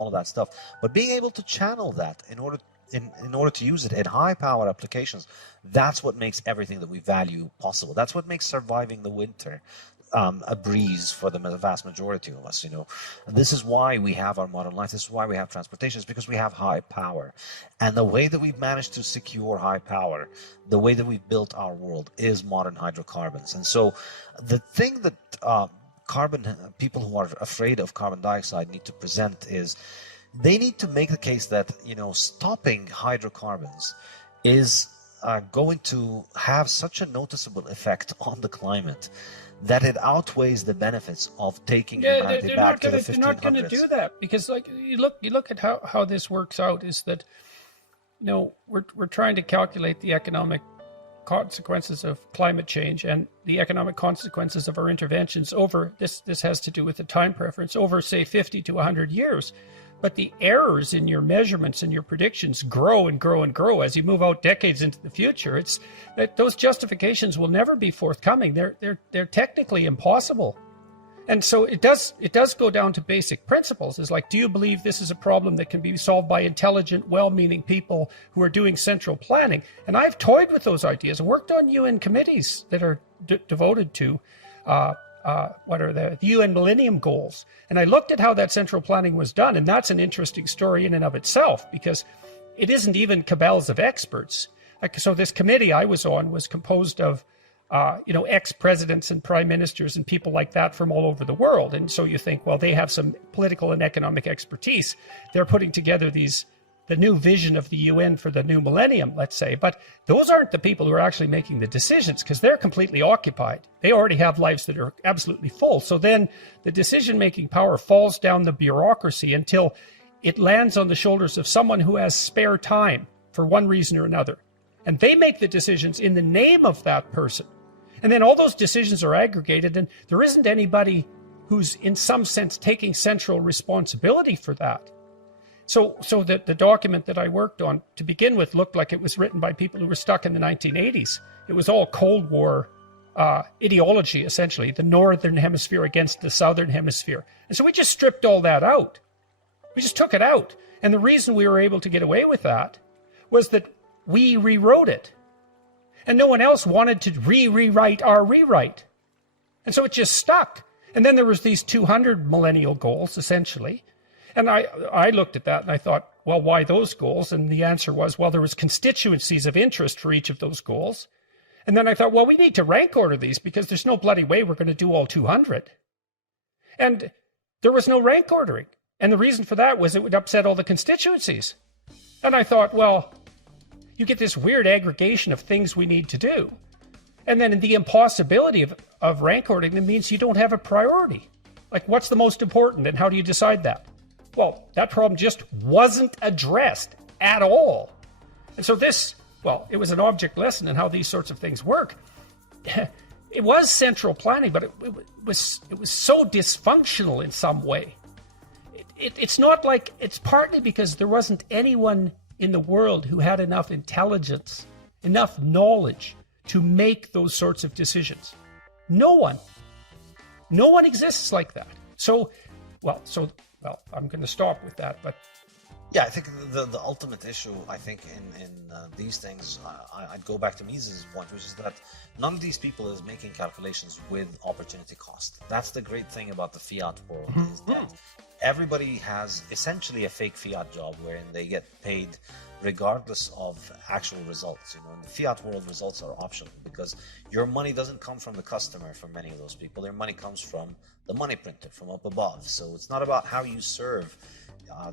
all of that stuff. But being able to channel that in order to use it in high power applications, that's what makes everything that we value possible. That's what makes surviving the winter a breeze for the vast majority of us. And this is why we have our modern life. This is why we have transportation. It's because we have high power, and the way that we've managed to secure high power, the way that we've built our world, is modern hydrocarbons. And so the thing that people who are afraid of carbon dioxide need to present is they need to make the case that stopping hydrocarbons is going to have such a noticeable effect on the climate that it outweighs the benefits of taking humanity back to the 1500s. They're not going to do that, because you look at how this works out, is that we're trying to calculate the economic consequences of climate change and the economic consequences of our interventions over this has to do with the time preference over, say, 50 to 100 years. But the errors in your measurements and your predictions grow and grow and grow as you move out decades into the future. It's that those justifications will never be forthcoming. They're technically impossible. And so it does go down to basic principles. It's like, do you believe this is a problem that can be solved by intelligent, well-meaning people who are doing central planning? And I've toyed with those ideas and worked on UN committees that are devoted to what are the UN Millennium Goals. And I looked at how that central planning was done, and that's an interesting story in and of itself, because it isn't even cabals of experts. So this committee I was on was composed of ex-presidents and prime ministers and people like that from all over the world. And so you think, well, they have some political and economic expertise. They're putting together the new vision of the UN for the new millennium, let's say. But those aren't the people who are actually making the decisions, because they're completely occupied. They already have lives that are absolutely full. So then the decision-making power falls down the bureaucracy until it lands on the shoulders of someone who has spare time for one reason or another. And they make the decisions in the name of that person. And then all those decisions are aggregated, and there isn't anybody who's in some sense taking central responsibility for that. So the document that I worked on to begin with looked like it was written by people who were stuck in the 1980s. It was all Cold War ideology, essentially, the Northern Hemisphere against the Southern Hemisphere. And so we just stripped all that out. We just took it out. And the reason we were able to get away with that was that we rewrote it. And no one else wanted to rewrite our rewrite. And so it just stuck. And then there was these 200 millennial goals, essentially. And I looked at that and I thought, well, why those goals? And the answer was, well, there was constituencies of interest for each of those goals. And then I thought, well, we need to rank order these, because there's no bloody way we're going to do all 200. And there was no rank ordering. And the reason for that was it would upset all the constituencies. And I thought, well, you get this weird aggregation of things we need to do. And then the impossibility of rank ordering, that means you don't have a priority. Like, what's the most important, and how do you decide that? Well, that problem just wasn't addressed at all. And so it was an object lesson in how these sorts of things work. It was central planning, but it was so dysfunctional in some way. It's not like, it's partly because there wasn't anyone in the world who had enough intelligence, enough knowledge to make those sorts of decisions. No one exists like that. Well, I'm going to stop with that, but yeah, I think the ultimate issue, I think, in these things, I'd go back to Mises' point, which is that none of these people is making calculations with opportunity cost. That's the great thing about the fiat world, is that everybody has essentially a fake fiat job wherein they get paid regardless of actual results. In the fiat world, results are optional, because your money doesn't come from the customer for many of those people. Their money comes from the money printer, from up above. So it's not about how you serve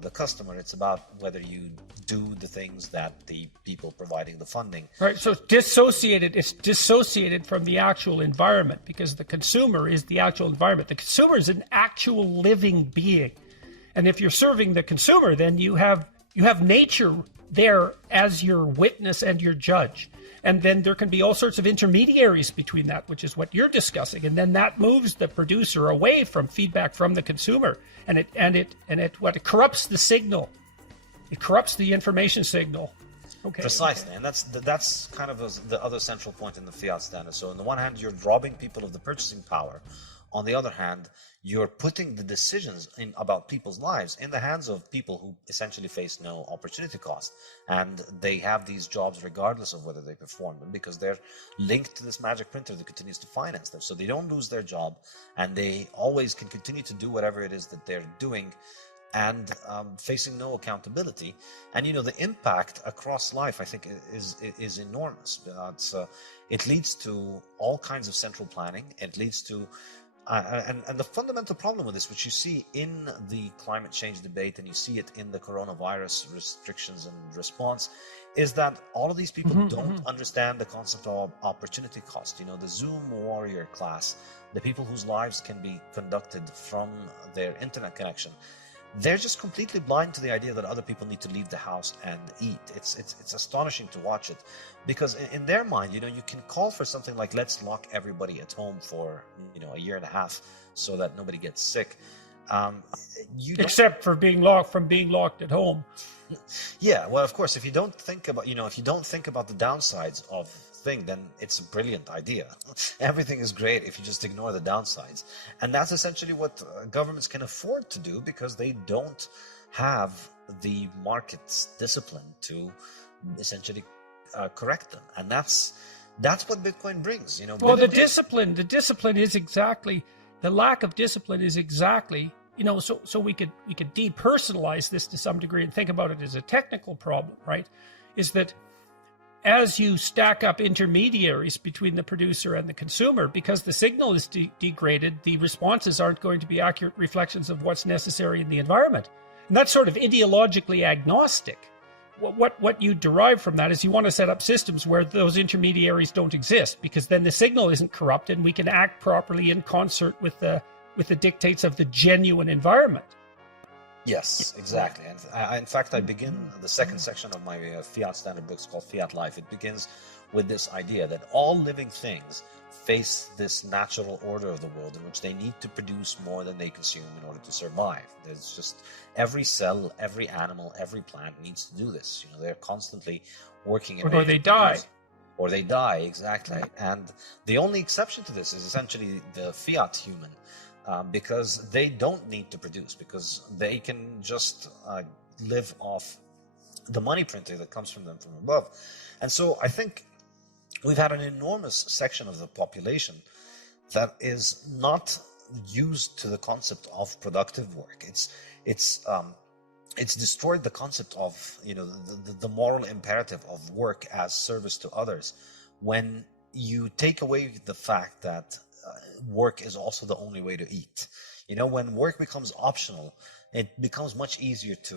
the customer, it's about whether you do the things that the people providing the funding. Right, so it's dissociated from the actual environment, because the consumer is the actual environment. The consumer is an actual living being. And if you're serving the consumer, then you have nature there as your witness and your judge. And then there can be all sorts of intermediaries between that, which is what you're discussing. And then that moves the producer away from feedback from the consumer. And it corrupts the signal. It corrupts the information signal. Okay. Precisely. And that's kind of the other central point in the fiat standard. So on the one hand, you're robbing people of the purchasing power On the other hand, you're putting the decisions about people's lives in the hands of people who essentially face no opportunity cost, and they have these jobs regardless of whether they perform them, because they're linked to this magic printer that continues to finance them. So they don't lose their job, and they always can continue to do whatever it is that they're doing, and facing no accountability. And the impact across life, I think, is enormous. It leads to all kinds of central planning. It leads to and the fundamental problem with this, which you see in the climate change debate, and you see it in the coronavirus restrictions and response, is that all of these people don't understand the concept of opportunity cost. The Zoom warrior class, the people whose lives can be conducted from their internet connection, they're just completely blind to the idea that other people need to leave the house and eat. It's astonishing to watch it, because in their mind, you can call for something like, let's lock everybody at home for a year and a half so that nobody gets sick. Except for being locked at home. Yeah, well, of course, if you don't think about the downsides of thing, then it's a brilliant idea. Everything is great if you just ignore the downsides. And that's essentially what governments can afford to do, because they don't have the market's discipline to essentially correct them. And that's what Bitcoin brings. Well, the discipline is exactly, the lack of discipline is exactly, so we could depersonalize this to some degree and think about it as a technical problem, right? Is that as you stack up intermediaries between the producer and the consumer, because the signal is degraded, the responses aren't going to be accurate reflections of what's necessary in the environment. And that's sort of ideologically agnostic. What you derive from that is you want to set up systems where those intermediaries don't exist, because then the signal isn't corrupted and we can act properly in concert with the dictates of the genuine environment. Yes, exactly. And in fact, I begin the second section of my Fiat Standard books called Fiat Life. It begins with this idea that all living things face this natural order of the world in which they need to produce more than they consume in order to survive. There's just every cell, every animal, every plant needs to do this. They're constantly working. Or they die. Or they die, exactly. And the only exception to this is essentially the fiat human. Because they don't need to produce, because they can just live off the money printing that comes from them from above. And so I think we've had an enormous section of the population that is not used to the concept of productive work. It's destroyed the concept of the moral imperative of work as service to others, when you take away the fact that work is also the only way to eat. When work becomes optional, it becomes much easier to